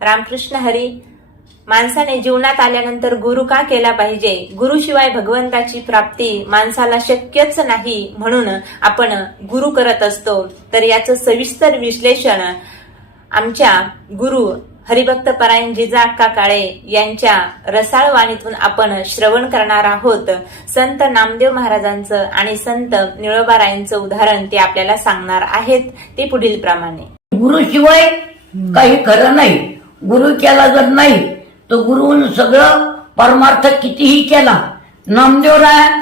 रामकृष्ण हरी माणसाने जीवनात आल्यानंतर गुरु का केला पाहिजे? गुरुशिवाय भगवंताची प्राप्ती माणसाला शक्यच नाही म्हणून आपण गुरु करत असतो. तर याचं सविस्तर विश्लेषण आमच्या गुरु हरिभक्त परायण जिजा अक्का काळे यांच्या रसाळ वाणीतून आपण श्रवण करणार आहोत. संत नामदेव महाराजांचं आणि संत निळोबारायांचं उदाहरण ते आपल्याला सांगणार आहेत. ते पुढील प्रमाणे. गुरुशिवाय काही खरं नाही. गुरु केला जर नाही तर गुरुन सगळं परमार्थ कितीही केला. नामदेवराय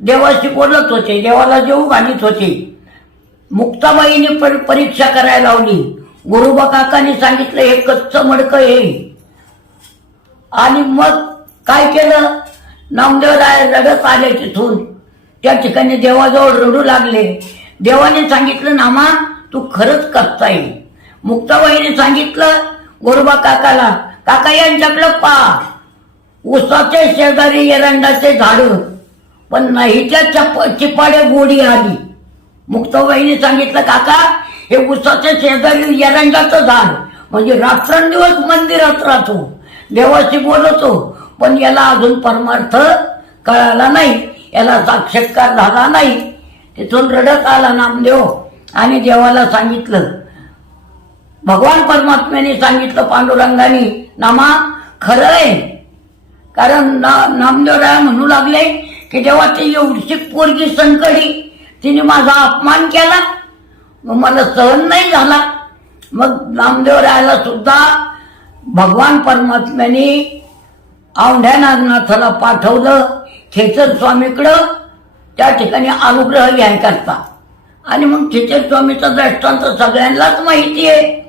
देवाशी बोलत होते देवाला जेऊ घालीत होते. मुक्ताबाईने पर- परीक्षा करायला लावली. गुरुबा काकाने सांगितलं हे कच्च मडकं हे आणि मग काय केलं? नामदेवराय रडत आले तिथून. त्या ठिकाणी देवाजवळ रडू लागले. देवाने सांगितलं नामा तू खरंच कच्चा आहे मुक्ताबाईने सांगितलं गोरबा काकाला काका यांच्याकडं पा. उसाचे शेजारी एरंडाचे झाड पण नाहीच्या चप चिपाडे गोडी आली. मुक्तबाईने सांगितलं काका हे उसाचे शेजारी एरंडाचं झाड म्हणजे रात्रंदिवस मंदिरात राहतो. देवाशी बोलतो पण याला अजून परमार्थ कळाला नाही. याला साक्षात्कार झाला नाही. तिथून रडत आला नामदेव आणि देवाला सांगितलं भगवान परमात्म्याने सांगितलं पांडुरंगाने नामा खरं आहे. कारण ना नामदेवराय म्हणू लागले की जेव्हा ती एवढीशी पोरगी संकडी तिने माझा अपमान केला. मग मला सहन नाही झाला. मग नामदेवरायाला सुद्धा भगवान परमात्म्याने औंढ्या नागनाथाला पाठवलं खेचर स्वामीकडं त्या ठिकाणी अनुग्रह घ्याय करता आणि मग खेचर स्वामीचा दृष्टांत सगळ्यांनाच माहिती आहे.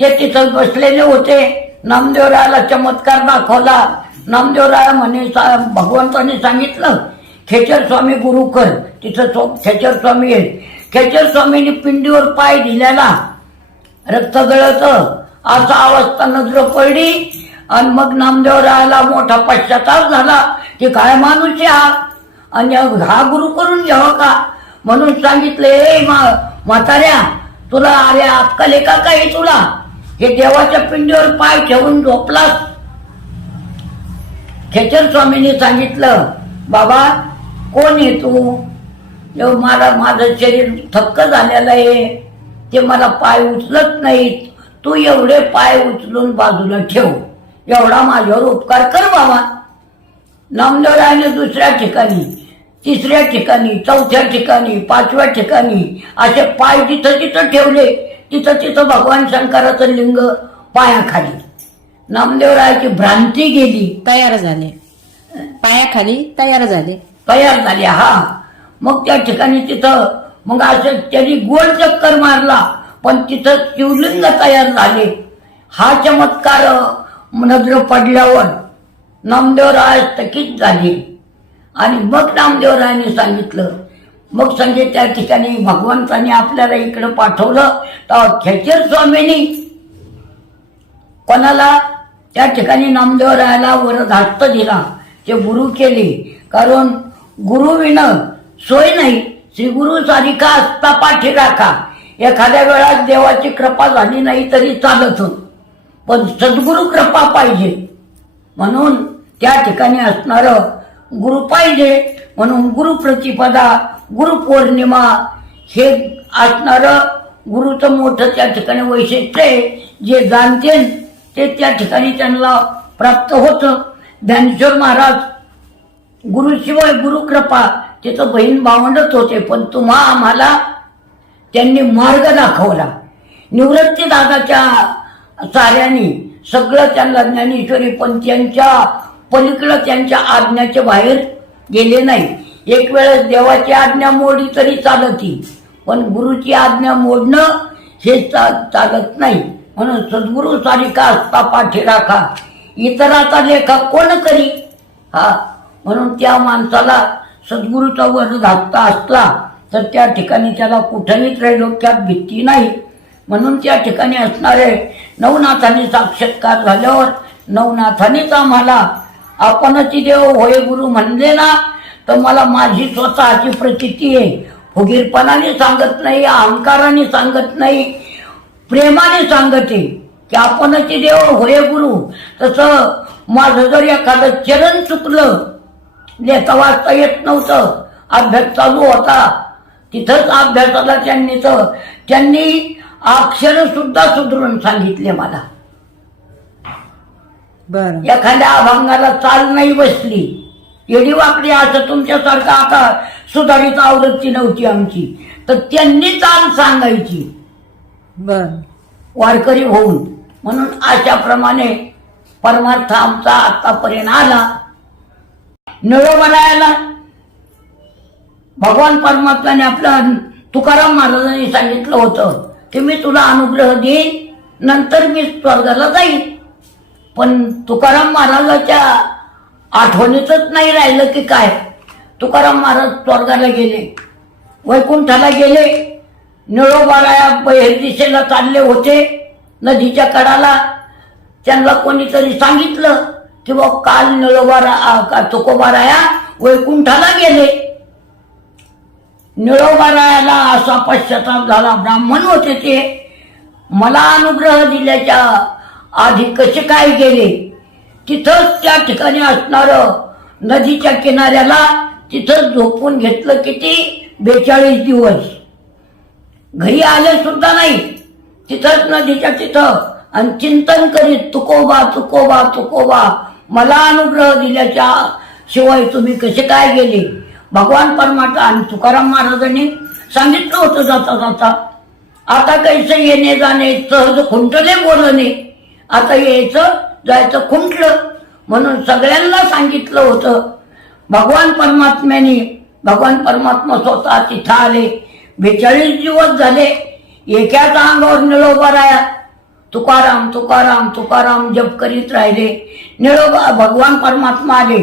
ते तिथं बसलेले होते. नामदेवरायाला चमत्कार दाखवला. नामदेवराया म्हणे सा- भगवंताने सांगितलं खेचर स्वामी गुरु कर तिथं खेचर स्वामी आहे. खेचर स्वामीने पिंडीवर पाय दिलेला. रक्त गळत असा अवस्था नजर पडली. आणि मग नामदेवरायाला मोठा पश्चाताप झाला की काय माणूस या हा? आणि हा गुरु करून घ्यावा का? म्हणून सांगितले मा- म्हाताऱ्या तुला अरे अक्कल लेखा का काही तुला? हे देवाच्या पिंडीवर पाय ठेवून झोपलास? खेचर स्वामींनी सांगितलं बाबा कोण आहे तू? मला माझं शरीर थक्क झालेलं आहे. ते मला पाय उचलत नाहीत. तू एवढे पाय उचलून बाजूला ठेव. एवढा माझ्यावर उपकार कर बाबा. नामदेवरायने दुसऱ्या ठिकाणी तिसऱ्या ठिकाणी चौथ्या ठिकाणी पाचव्या ठिकाणी असे पाय जिथं तिथं ठेवले तिथं तिथं भगवान शंकराचं लिंग पायाखाली. नामदेवरायाची भ्रांती गेली. तयार झाले. पायाखाली तयार झाले. तयार झाले हा. मग त्या ठिकाणी तिथं मग असं त्यांनी गोल चक्कर मारला पण तिथं शिवलिंग तयार झाले. हा चमत्कार नजर पडल्यावर नामदेवराय स्थगित झाले. आणि मग नामदेवरायाने सांगितलं मग संजय त्या ठिकाणी भगवंताने आपल्याला इकडं पाठवलं तर खेचर स्वामींनी कोणाला त्या ठिकाणी नामदेव नामदेवरायाला वरधास्त दिला. ते गुरु केले. कारण गुरु विन सोय नाही. श्री गुरु सारिका असता पाठी राखा. एखाद्या वेळा देवाची कृपा झाली नाही तरी चालत. पण सद्गुरु कृपा पाहिजे. म्हणून त्या ठिकाणी असणार गुरु पाहिजे. म्हणून गुरु प्रतिपदा गुरु पौर्णिमा हे असणार गुरुचं मोठं त्या ठिकाणी वैशिष्ट्य आहे. जे जाणते ते त्या ठिकाणी त्यांना प्राप्त होतं. ज्ञानेश्वर महाराज गुरुशिवाय गुरुकृपा तिथं बहीण भावंडच होते पण तुम्हा आम्हाला त्यांनी मार्ग दाखवला. निवृत्ती दादाच्या साऱ्याने सगळं त्यांना ज्ञानेश्वरी पण त्यांच्या पलीकडं त्यांच्या आज्ञाच्या बाहेर गेले नाही. एक वेळेस देवाची आज्ञा मोडली तरी चालती पण गुरुची आज्ञा मोडणं हे चा- चालत नाही. म्हणून सद्गुरु सारिका असता पाठी राखा. इतराचा लेखा कोण करी? हा म्हणून त्या माणसाला सद्गुरूचा वर धाकता असला तर त्या ठिकाणी त्याला कुठेही त्रैलोक्यात भीती नाही. म्हणून त्या ठिकाणी असणारे नवनाथाने साक्षात्कार झाल्यावर नवनाथानेच आम्हाला आपणची देव होय गुरु म्हणले ना तर मला माझी स्वतःची प्रचिती आहे. फुगीरपणाने सांगत नाही अहंकाराने सांगत नाही प्रेमाने सांगते की आपणच देव होय गुरु. तसं माझं जर एखादं चरण चुकलं लेखा वाचता येत नव्हतं. अभ्यास चालू होता. तिथंच अभ्यासाला त्यांनी तर त्यांनी अक्षर सुद्धा सुधरून सांगितले मला. बर. एखाद्या अभंगाला चाल नाही बसली. एडी वाकडी असं तुमच्यासारखं आता सुधारित आवृत्ती नव्हती आमची. तर त्यांनी चाल सांगायची. बर. वारकरी होऊन. म्हणून अशाप्रमाणे परमार्थ आमचा आतापर्यंत आला. निळोबरायला भगवान परमात्म्याने आपल्या तुकाराम महाराजांनी सांगितलं होतं की मी तुला अनुग्रह देईन नंतर मी स्वर्गाला जाईन. पण तुकाराम महाराजाच्या आठवणीतच नाही राहिलं की काय? तुकाराम महाराज स्वर्गाला गेले. वैकुंठाला गेले. निळोबाराया बहिर दिशेला चालले होते. नदीच्या कडाला. त्यांना कोणीतरी सांगितलं की बा काल निळोबारा का तुकोबाराया वैकुंठाला गेले. निळोबारायाला असा पश्चाताप झाला. ब्राह्मण होते ते. मला अनुग्रह दिल्याच्या आधी कसे काय गेले? तिथंच त्या ठिकाणी असणार नदीच्या किनाऱ्याला तिथंच झोपून घेतलं किती? बेचाळीस दिवस. घरी आले सुद्धा नाही. तिथंच नदीच्या तिथं. आणि चिंतन करीत तुकोबा तुकोबा तुकोबा मला अनुग्रह दिल्याच्या शिवाय तुम्ही कसे काय गेले? भगवान परमात्मा आणि तुकाराम महाराजांनी सांगितलं होतं जाता जाता आता कैसे येणे जाणे सहज खुंटले बोलणे आता यायचं जायचं खुंटलं. म्हणून सगळ्यांना सांगितलं होतं भगवान परमात्म्याने भगवान परमात्मा स्वतः तिथं आले. बेचाळीस दिवस झाले एकाच अंगावर निळोबा राया तुकाराम तुकाराम तुकाराम जप करीत राहिले. निळोबा भगवान परमात्मा आले.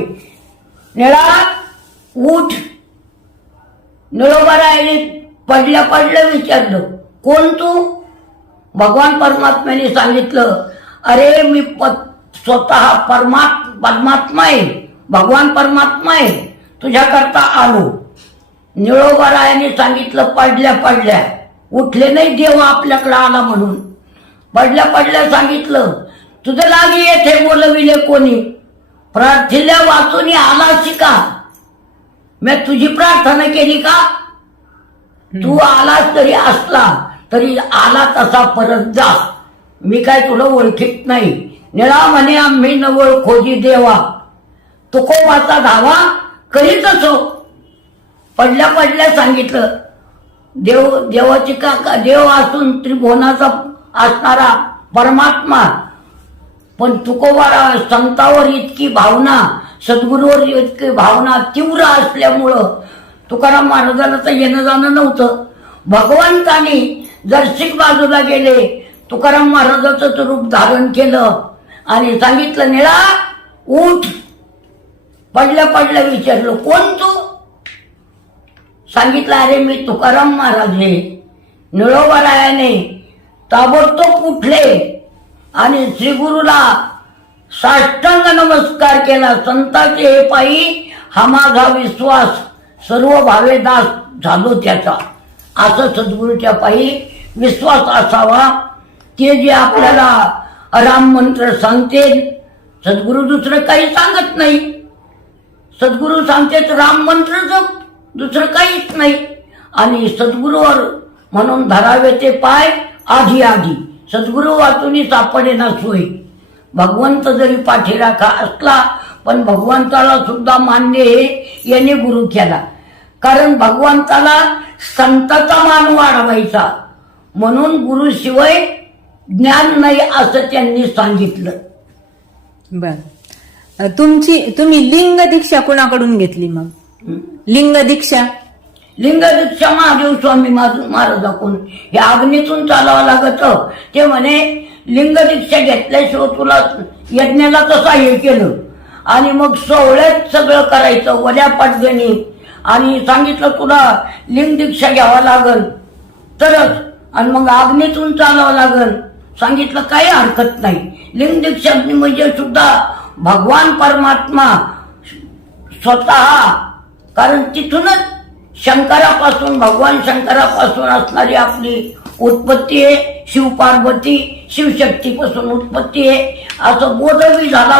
निळा उठ निळोबा राहिले. पडल्या पडलं विचारलं कोण तू? भगवान परमात्म्याने सांगितलं अरे मी स्वतः परमात् परमात्मा आहे भगवान परमात्मा आहे तुझ्याकरता आलो. निळोबारायाने सांगितलं पडल्या पडल्या. उठले नाही देव आपल्याकडे आला म्हणून. पडल्या पडल्या सांगितलं तुझं लागी येथे बोलविले कोणी? प्रार्थील्या वाचून आलाशी का मी तुझी प्रार्थना केली का? तू आलास तरी असला तरी आला तसा परत जा. मी काय तुला ओळखीत नाही. निळा म्हणे आम्ही नवळ खोजी देवा. तुकोबाचा धावा करीत असो. पडल्या पडल्या सांगितलं देव देवाची का का- देव असून त्रिभुवनाचा असणारा परमात्मा. पण तुकोबारा संतावर इतकी भावना सद्गुरूवर इतकी भावना तीव्र असल्यामुळं तुकाराम महाराजांना तर येणं जाणं नव्हतं. भगवंतानी दर्शिक बाजूला गेले तुकाराम महाराजाचं रूप धारण केलं आणि सांगितलं निळा उठ. पडल्या पडल्या विचारलं कोण तू? सांगितलं अरे मी तुकाराम महाराज हे निळोबरायाने ताबडतोब उठले आणि श्रीगुरुला साष्टांग नमस्कार केला. संताचे हे पायी हा माझा विश्वास सर्व भावे दास झालो त्याचा. असं सद्गुरूच्या पायी विश्वास असावा ते जे आपल्याला राम मंत्र सांगते सद्गुरू दुसरं काही सांगत नाही. सद्गुरू सांगते राम मंत्र जप दुसरं काहीच नाही. आणि सद्गुरूवर म्हणून धरावे ते पाय आधी आधी. सद्गुरू वाचून सापडे ना सोय. भगवंत जरी पाठीराखा असला पण भगवंताला सुद्धा मान्य हे याने गुरु केला. कारण भगवंताला संताचा मान वाढवायचा. म्हणून गुरुशिवाय ज्ञान नाही असं त्यांनी सांगितलं. बर. तुमची तुम्ही लिंग दीक्षा कुणाकडून घेतली मग? लिंग दीक्षा? लिंग दीक्षा महादेव स्वामी महाराज- महाराजाकडून. हे अग्नीतून चालावं लागत. ते म्हणे लिंग दीक्षा घेतल्याशिवाय तुला यज्ञाला तसा हे केलं? आणि मग सोहळ्यात सगळं करायचं वड्या पाटगणी आणि सांगितलं तुला लिंग दीक्षा घ्यावा लागल. तरच. आणि मग अग्नीतून चालावं लागल. सांगितलं काही हरकत नाही. लिंग दीक्षा म्हणजे सुद्धा भगवान परमात्मा स्वतः कारण तिथूनच शंकरापासून भगवान शंकरापासून असणारी आपली उत्पत्ती आहे. शिवपार्वती शिवशक्तीपासून उत्पत्ती आहे. असं बोधवी झाला